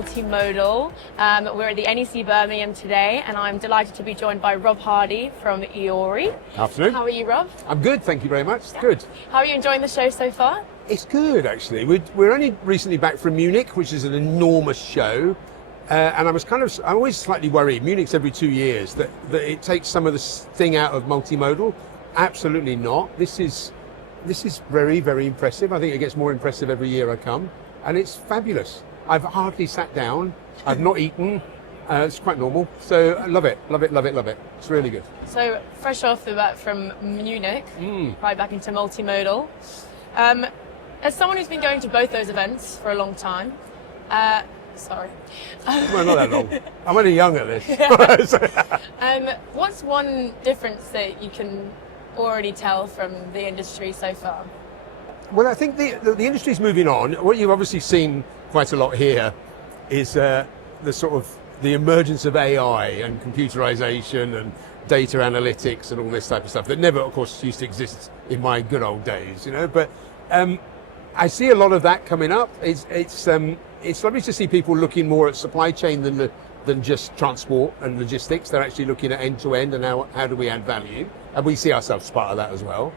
Multimodal. We're at the NEC Birmingham today, and I'm delighted to be joined by Rob Hardy from EORI. Afternoon. How are you, Rob? I'm good, thank you very much. Good. How are you enjoying the show so far? It's good, actually. We're only recently back from Munich, which is an enormous show. And I'm always slightly worried. Munich's every 2 years, that it takes some of the sting out of multimodal. Absolutely not. This is very, very impressive. I think it gets more impressive every year I come, and it's fabulous. I've hardly sat down. I've not eaten. It's quite normal. So I love it, love it, love it, love it. It's really good. So fresh off the bat from Munich, right back into multimodal. As someone who's been going to both those events for a long time, sorry. Well, not that long. I'm only young at this. What's one difference that you can already tell from the industry so far? Well, I think the industry's moving on. What you've obviously seen quite a lot here is the emergence of AI and computerization and data analytics and all this type of stuff that never, of course, used to exist in my good old days, you know. But I see a lot of that coming up. It's lovely to see people looking more at supply chain than just transport and logistics. They're actually looking at end to end and how do we add value, and we see ourselves as part of that as well.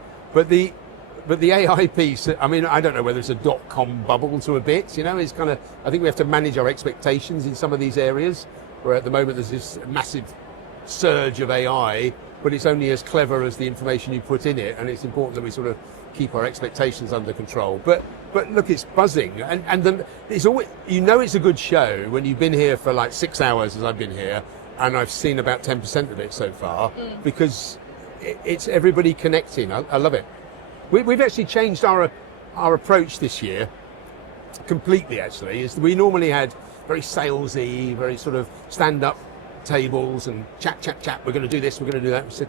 But the AI piece, I mean, I don't know whether it's a dot-com bubble to a bit, you know, it's kind of, I think we have to manage our expectations in some of these areas, where at the moment there's this massive surge of AI, but it's only as clever as the information you put in it, and it's important that we sort of keep our expectations under control. But look, it's buzzing, and then it's always, you know, it's a good show when you've been here for like 6 hours, as I've been here, and I've seen about 10% of it so far, because it's everybody connecting. I love it. We've actually changed our approach this year completely. Actually, is we normally had very salesy, very sort of stand-up tables and chat. We're going to do this. We're going to do that.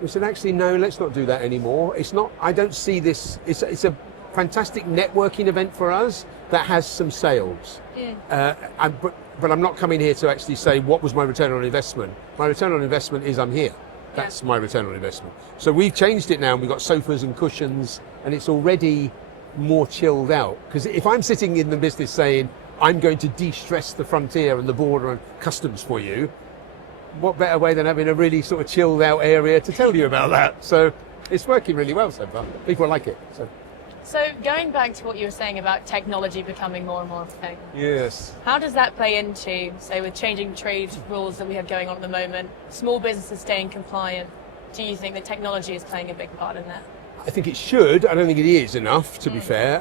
We said actually no, let's not do that anymore. It's not. I don't see this. It's a fantastic networking event for us that has some sales. But I'm not coming here to actually say what was my return on investment. My return on investment is I'm here. That's my return on investment. So we've changed it now, and we've got sofas and cushions, and it's already more chilled out. Because if I'm sitting in the business saying, I'm going to de-stress the frontier and the border and customs for you, what better way than having a really sort of chilled out area to tell you about that? So it's working really well so far. People like it. So going back to what you were saying about technology becoming more and more of a thing. Yes. How does that play into, say, with changing trade rules that we have going on at the moment, small businesses staying compliant? Do you think that technology is playing a big part in that? I think it should. I don't think it is enough, to be fair.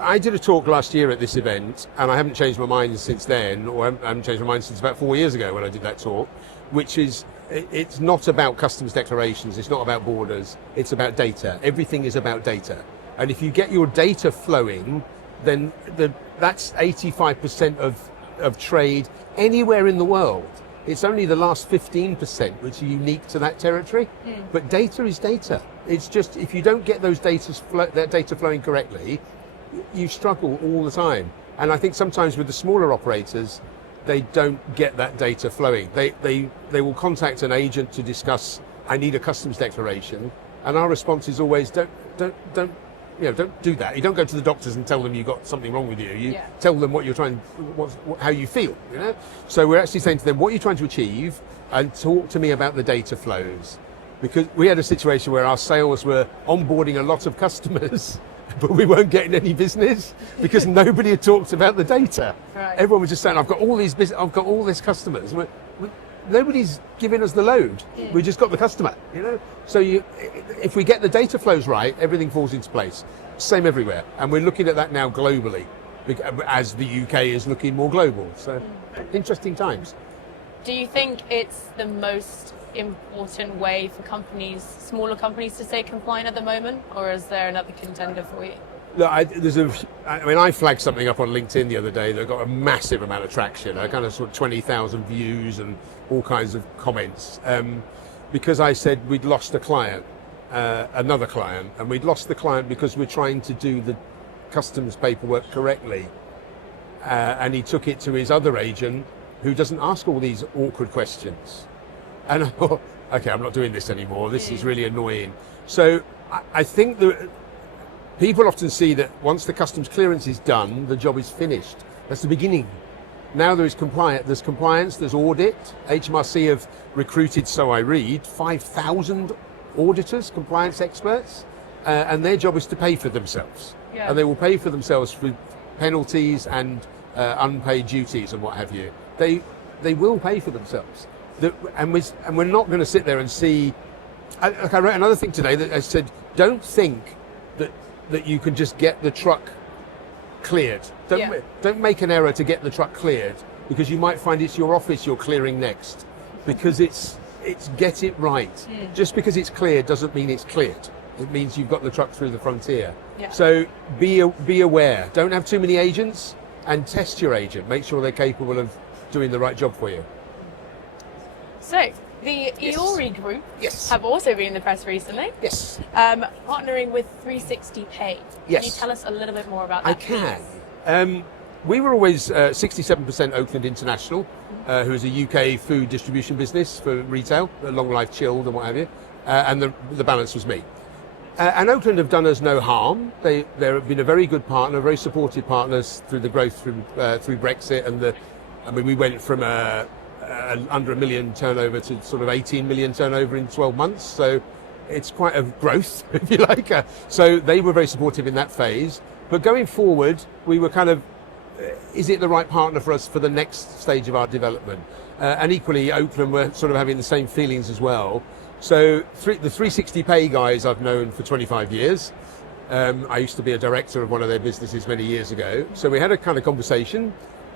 I did a talk last year at this event, and I haven't changed my mind since then, or I haven't changed my mind since about 4 years ago when I did that talk, which is, it's not about customs declarations, it's not about borders, it's about data. Everything is about data. And if you get your data flowing, then that's 85% of trade anywhere in the world. It's only the last 15% which are unique to that territory. But data is data. It's just, if you don't get that data flowing correctly, you struggle all the time. And I think sometimes with the smaller operators, they don't get that data flowing. They will contact an agent to discuss, I need a customs declaration. And our response is always, don't do that. You don't go to the doctors and tell them you've got something wrong with you. You tell them what you're how you feel, you know? So we're actually saying to them, what are you trying to achieve? And talk to me about the data flows. Because we had a situation where our sales were onboarding a lot of customers, but we weren't getting any business because nobody had talked about the data. Right. Everyone was just saying, I've got all this customers. Nobody's giving us the load. We just got the customer, you know. So if we get the data flows right, everything falls into place. Same everywhere, and we're looking at that now globally, as the UK is looking more global. So interesting times. Do you think it's the most important way for smaller companies, to stay compliant at the moment, or is there another contender for you? Look, I flagged something up on LinkedIn the other day that got a massive amount of traction. I kind of saw 20,000 views and all kinds of comments, because I said we'd lost a client, another client, and we'd lost the client because we're trying to do the customs paperwork correctly, and he took it to his other agent who doesn't ask all these awkward questions. And I thought, okay, I'm not doing this anymore. This is really annoying. So I think that people often see that once the customs clearance is done, the job is finished. That's the beginning. Now there's compliance, there's audit. HMRC have recruited, so I read, 5,000 auditors, compliance experts, and their job is to pay for themselves. Yeah. And they will pay for themselves with penalties and unpaid duties and what have you. They will pay for themselves. And we're not going to sit there and see. I wrote another thing today that I said, don't think that you can just get the truck cleared. Don't make an error to get the truck cleared, because you might find it's your office you're clearing next, because it's get it right. Just because it's cleared doesn't mean it's cleared. It means you've got the truck through the frontier. Yeah. So be aware. Don't have too many agents, and test your agent. Make sure they're capable of doing the right job for you. So the EORI group have also been in the press recently. Yes. Partnering with 360 Pay. Yes. Can you tell us a little bit more about that? I can. We were always 67% Oakland International, who is a UK food distribution business for retail, long life chilled and what have you, and the balance was me. And Oakland have done us no harm. They've been a very good partner, very supportive partners through the growth through Brexit, and we went from under $1 million turnover to sort of 18 million turnover in 12 months. So it's quite a growth, if you like. So they were very supportive in that phase. But going forward, we were kind of, is it the right partner for us for the next stage of our development? And equally, Oakland were sort of having the same feelings as well. So the 360 Pay guys I've known for 25 years. I used to be a director of one of their businesses many years ago. So we had a kind of conversation.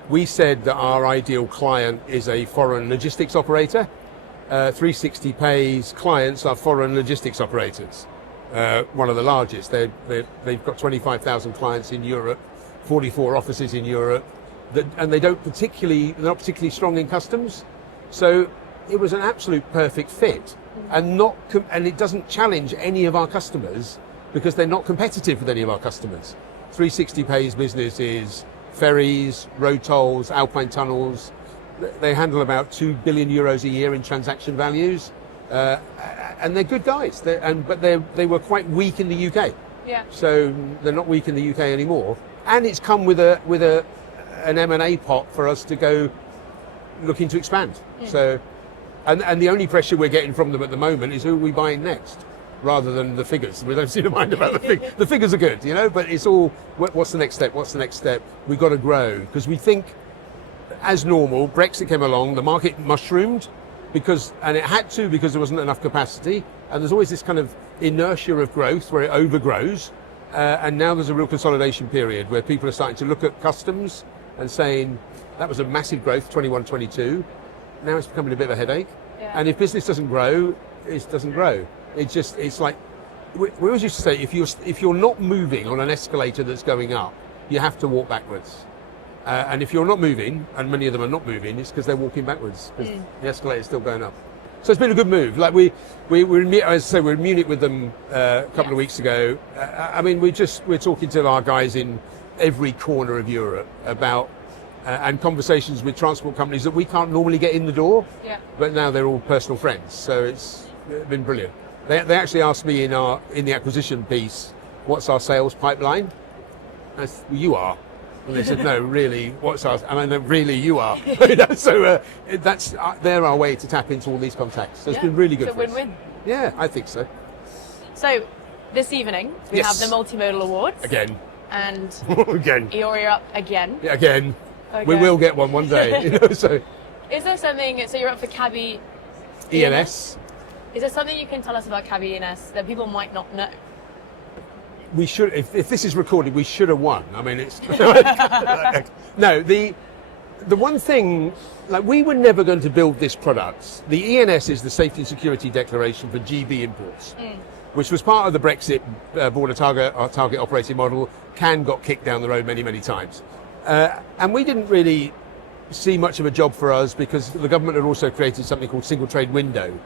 We said that our ideal client is a foreign logistics operator. 360 Pay's clients are foreign logistics operators, one of the largest. They've got 25,000 clients in Europe, 44 offices in Europe, and they're not particularly strong in customs. So it was an absolute perfect fit, and it doesn't challenge any of our customers, because they're not competitive with any of our customers. 360 Pay's business is ferries, road tolls, alpine tunnels. They handle about 2 billion euros a year in transaction values, and they're good guys. But they were quite weak in the UK. Yeah. So they're not weak in the UK anymore. And it's come with an M&A pot for us to go looking to expand. So, and the only pressure we're getting from them at the moment is who are we buying next, rather than the figures. We don't seem to mind about the figures. The figures are good, but it's all, what's the next step? What's the next step? We've got to grow, because we think, as normal, Brexit came along, the market mushroomed, and it had to, because there wasn't enough capacity, and there's always this kind of inertia of growth where it overgrows, and now there's a real consolidation period where people are starting to look at customs and saying, that was a massive growth, 21, 22, now it's becoming a bit of a headache. Yeah. And if business doesn't grow, it doesn't grow. It's like, we always used to say, if you're not moving on an escalator that's going up, you have to walk backwards. And if you're not moving, and many of them are not moving, it's because they're walking backwards, because the escalator's still going up. So it's been a good move. Like we were in Munich with them a couple of weeks ago. I mean, we're talking to our guys in every corner of Europe about, and conversations with transport companies that we can't normally get in the door, but now they're all personal friends. So it's been brilliant. They actually asked me in the acquisition piece, what's our sales pipeline? I said, well, you are. And they said, no, really, what's ours? And I know, really, you are. So they're our way to tap into all these contacts. So it's been really good for us. Win-win. Yeah, I think so. So this evening, we have the Multimodal Awards. Again. And again. EORI up again. Yeah, again. Okay. We will get one day. So. Is there something, so you're up for Cabby ENS. Is there something you can tell us about Cabby ENS that people might not know? We should, if this is recorded, we should have won. I mean, it's no. The one thing, like, we were never going to build this product. The ENS is the Safety and Security Declaration for GB imports, which was part of the Brexit border target operating model. CAN got kicked down the road many times, and we didn't really see much of a job for us, because the government had also created something called Single Trade Window,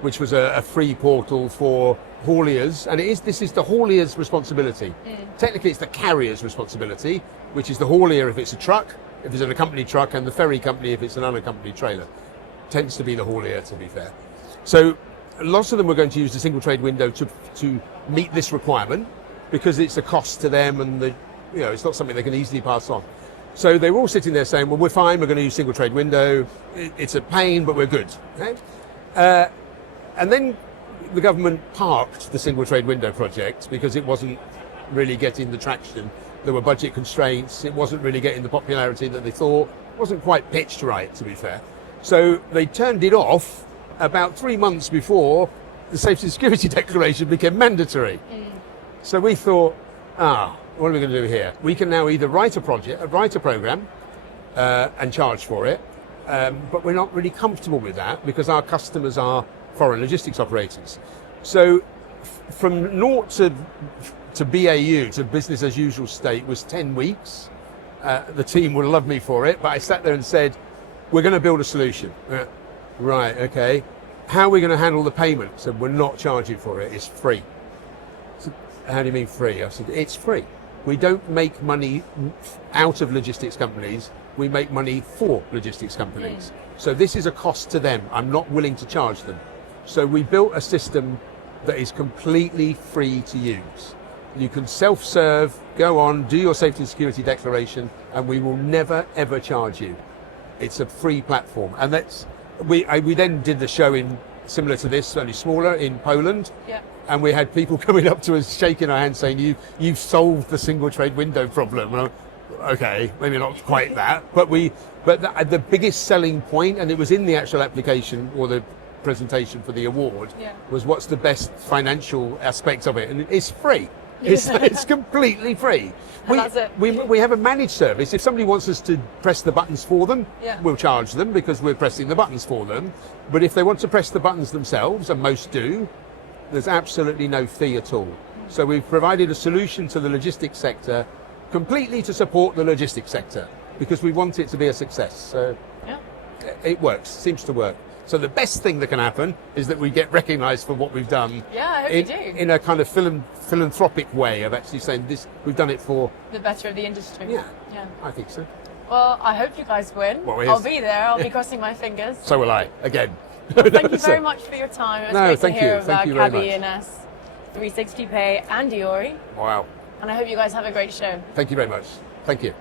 which was a free portal for hauliers, and this is the haulier's responsibility. Technically, it's the carrier's responsibility, which is the haulier if it's a truck, if it's an accompanied truck, and the ferry company if it's an unaccompanied trailer. Tends to be the haulier, to be fair. So lots of them were going to use the single trade window to meet this requirement, because it's a cost to them, and it's not something they can easily pass on. So they were all sitting there saying, well, we're fine, we're going to use single trade window. It's a pain, but we're good. Okay? And then the government parked the single trade window project because it wasn't really getting the traction. There were budget constraints. It wasn't really getting the popularity that they thought. It wasn't quite pitched right, to be fair. So they turned it off about 3 months before the Safety and Security Declaration became mandatory. So we thought, what are we going to do here? We can now either write a program and charge for it, but we're not really comfortable with that because our customers are foreign logistics operators. So from naught to BAU, to business as usual state, was 10 weeks. The team would love me for it, but I sat there and said, we're going to build a solution. Right, okay. How are we going to handle the payment? So we're not charging for it, it's free. So, how do you mean free? I said, it's free. We don't make money out of logistics companies, we make money for logistics companies. So this is a cost to them. I'm not willing to charge them. So we built a system that is completely free to use. You can self-serve, go on, do your safety and security declaration, and we will never, ever charge you. It's a free platform. And that's, we then did the show in, similar to this, only smaller, in Poland. Yeah. And we had people coming up to us, shaking our hands, saying, you've solved the single trade window problem. Okay, maybe not quite that, but the biggest selling point, and it was in the actual application or the presentation for the award, was what's the best financial aspect of it, and it's free. It's completely free. We have a managed service. If somebody wants us to press the buttons for them, we'll charge them because we're pressing the buttons for them. But if they want to press the buttons themselves, and most do, there's absolutely no fee at all. So we've provided a solution to the logistics sector completely to support the logistics sector because we want it to be a success. So it works, seems to work. So the best thing that can happen is that we get recognised for what we've done. Yeah, I hope you do. In a kind of philanthropic way of actually saying this, we've done it for the better of the industry. Yeah, I think so. Well, I hope you guys win. Well, I'll be there. I'll be crossing my fingers. So will I, again. Well, thank you very much for your time. It was great to hear about Cabby and us, 360 Pay and EORI. Wow. And I hope you guys have a great show. Thank you very much. Thank you.